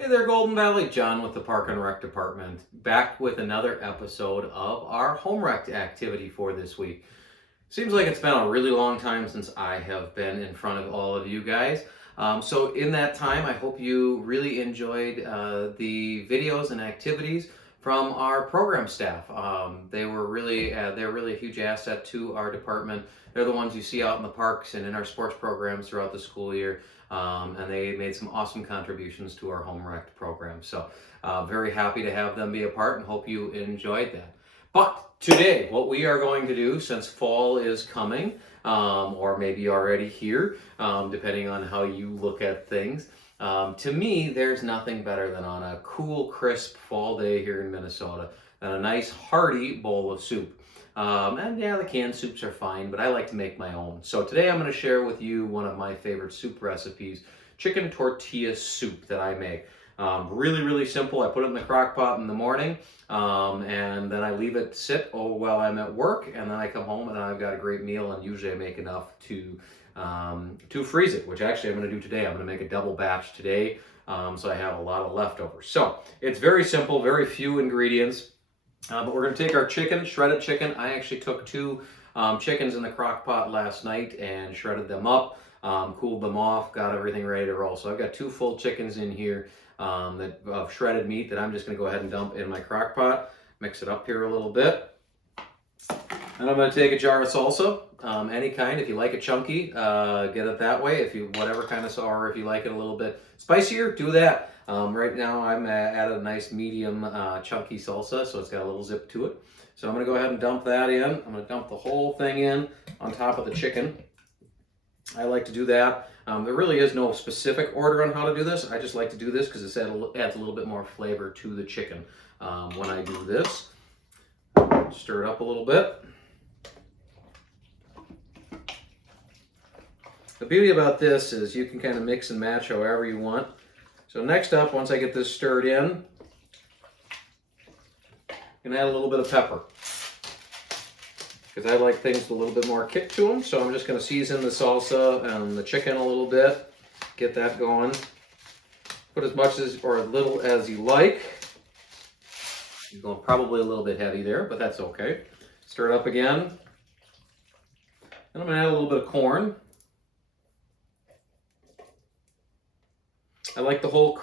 Hey there, Golden Valley. John with the Park and Rec Department, back with another episode of our home rec activity for this week. Seems like it's been a really long time since I have been in front of all of you guys. So in that time, I hope you really enjoyed the videos and activities from our program staff. They're really a huge asset to our department. They're the ones you see out in the parks and in our sports programs throughout the school year. And they made some awesome contributions to our home rec program. So very happy to have them be a part and hope you enjoyed that. But today, what we are going to do, since fall is coming, or maybe already here, depending on how you look at things, to me, there's nothing better than on a cool, crisp fall day here in Minnesota than a nice, hearty bowl of soup. And yeah, the canned soups are fine, but I like to make my own. So today I'm going to share with you one of my favorite soup recipes, chicken tortilla soup that I make. Really simple. I put it in the crock pot in the morning, and then I leave it sit while I'm at work, and then I come home and I've got a great meal, and usually I make enough to freeze it, which actually I'm going to do today. I'm going to make a double batch today, so I have a lot of leftovers. So it's very simple, very few ingredients. But we're going to take our chicken, shredded chicken. I actually took two chickens in the crock pot last night and shredded them up, cooled them off, got everything ready to roll. So I've got two full chickens in here of shredded meat that I'm just going to go ahead and dump in my crock pot, mix it up here a little bit. And I'm going to take a jar of salsa, any kind. If you like it chunky, get it that way. If you whatever kind of sauce, or if you like it a little bit spicier, do that. Right now I'm at a nice medium chunky salsa, so it's got a little zip to it. So I'm going to go ahead and dump that in. I'm going to dump the whole thing in on top of the chicken. I like to do that. There really is no specific order on how to do this. I just like to do this because it adds a little bit more flavor to the chicken when I do this. Stir it up a little bit. The beauty about this is you can kind of mix and match however you want. So next up, once I get this stirred in, I'm going to add a little bit of pepper, because I like things with a little bit more kick to them. So I'm just going to season the salsa and the chicken a little bit, get that going. Put as much as or as little as you like. You're going probably a little bit heavy there, but that's okay. Stir it up again. And I'm going to add a little bit of corn. I like the whole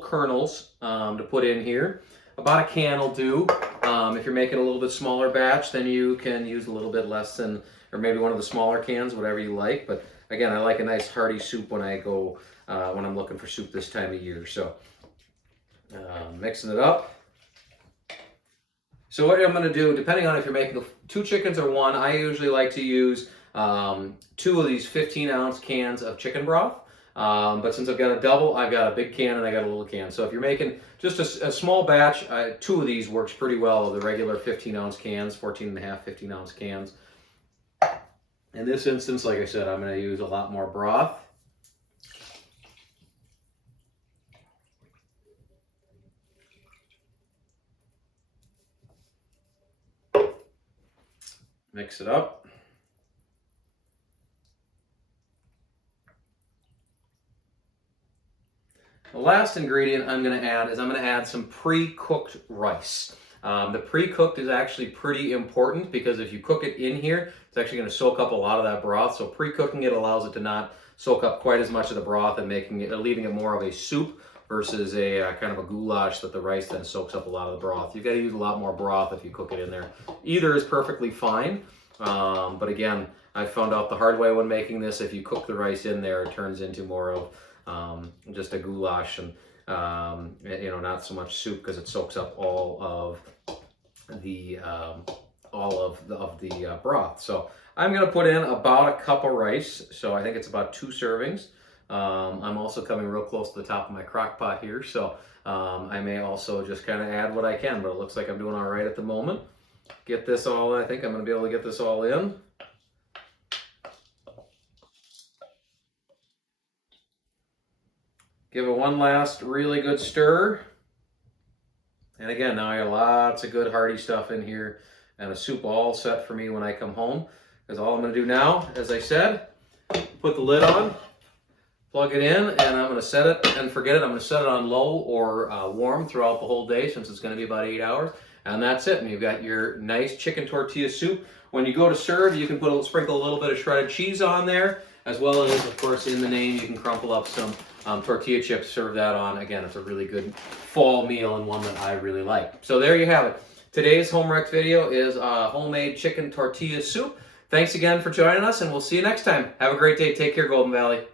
kernels to put in here. About a can will do. If you're making a little bit smaller batch, then you can use a little bit less than, or maybe one of the smaller cans, whatever you like. But again, I like a nice hearty soup when I'm looking for soup this time of year. So mixing it up. So what I'm going to do, depending on if you're making two chickens or one, I usually like to use two of these 15-ounce cans of chicken broth. But since I've got a double, I've got a big can and I got a little can. So if you're making just a small batch, two of these works pretty well, the regular 15-ounce cans, 14.5 15-ounce cans. In this instance, like I said, I'm going to use a lot more broth. Mix it up. The last ingredient I'm going to add is I'm going to add some pre-cooked rice. The pre-cooked is actually pretty important because if you cook it in here, it's actually going to soak up a lot of that broth. So pre-cooking it allows it to not soak up quite as much of the broth and leaving it more of a soup versus a kind of a goulash that the rice then soaks up a lot of the broth. You've got to use a lot more broth if you cook it in there. Either is perfectly fine, but again, I found out the hard way when making this. If you cook the rice in there, it turns into more of just a goulash and not so much soup because it soaks up all of the broth. So I'm going to put in about a cup of rice. So I think it's about 2 servings. I'm also coming real close to the top of my crock pot here, so I may also just kind of add what I can, but it looks like I'm doing all right at the moment. Get this all, I think I'm going to be able to get this all in. Give it one last really good stir. And again, now I got lots of good hearty stuff in here and a soup all set for me when I come home. Because all I'm going to do now, as I said, put the lid on, plug it in, and I'm going to set it and forget it. I'm going to set it on low or warm throughout the whole day, since it's going to be about 8 hours. And that's it. And you've got your nice chicken tortilla soup. When you go to serve, you can sprinkle a little bit of shredded cheese on there, as well as, of course, in the name, you can crumple up some tortilla chips, serve that on. Again, it's a really good fall meal and one that I really like. So there you have it. Today's home wrecked video is homemade chicken tortilla soup. Thanks again for joining us, and we'll see you next time. Have a great day. Take care, Golden Valley.